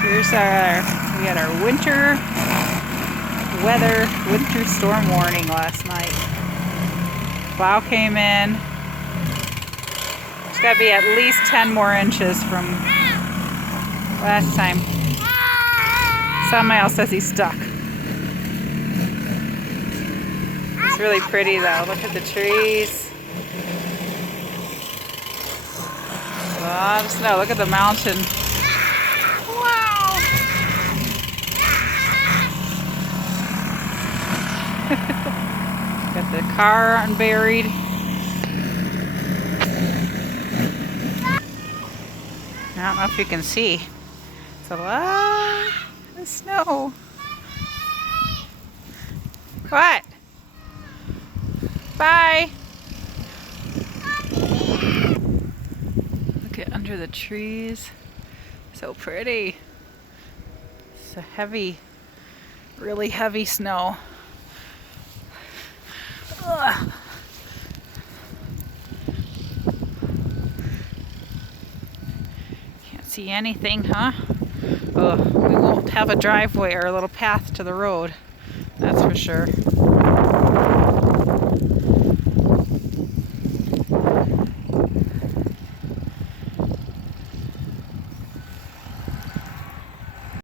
Here's we had our winter weather, winter storm warning last night. Plow came in. There's got to be at least 10 more inches from last time. Samael says he's stuck. It's really pretty though. Look at the trees. A lot of snow. Look at the mountain. Wow. Got the car unburied. I don't know if you can see. It's a lot of snow. What? Bye. Look at under the trees. So pretty. It's a heavy, really heavy snow. Ugh. Can't see anything, huh? Oh, we won't have a driveway or a little path to the road. That's for sure.